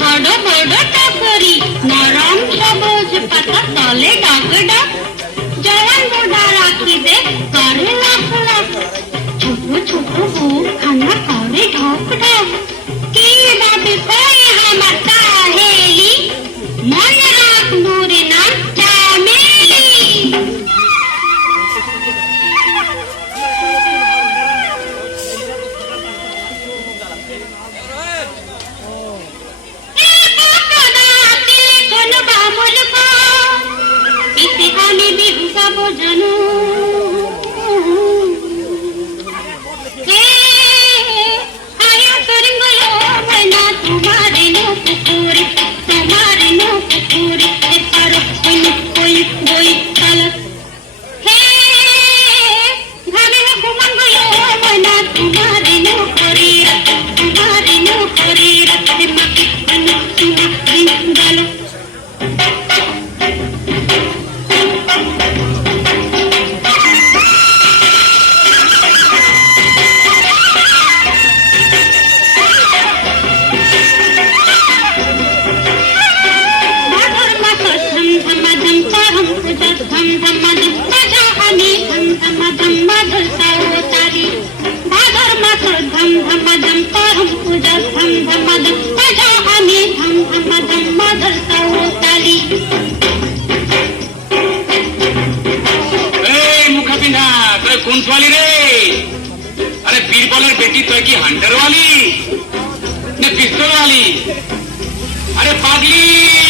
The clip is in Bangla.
বড় বড় টাকরি নরম সবুজ পাতা তলে ডাক ডাক জওয়ান বুড়া রাখিবে করে লাখ লাখ ছোট ছোট বুক খানা করে ঢক ঢক কি দাবি কই আমার তাহেলি মনে রাখ মোরে নাম চামেলি আমি বিহু গাব জানো তোমার নো পুকুরে পারো কই বই পালক হে ভাবে ঘুমান গো ময়না তোমার নো করি রাখতে মাকে তোমার গেল कौन वाली रे? अरे बीरबलेर बेटी तो की हंटर वाली ने पिस्तौल वाली? अरे पागली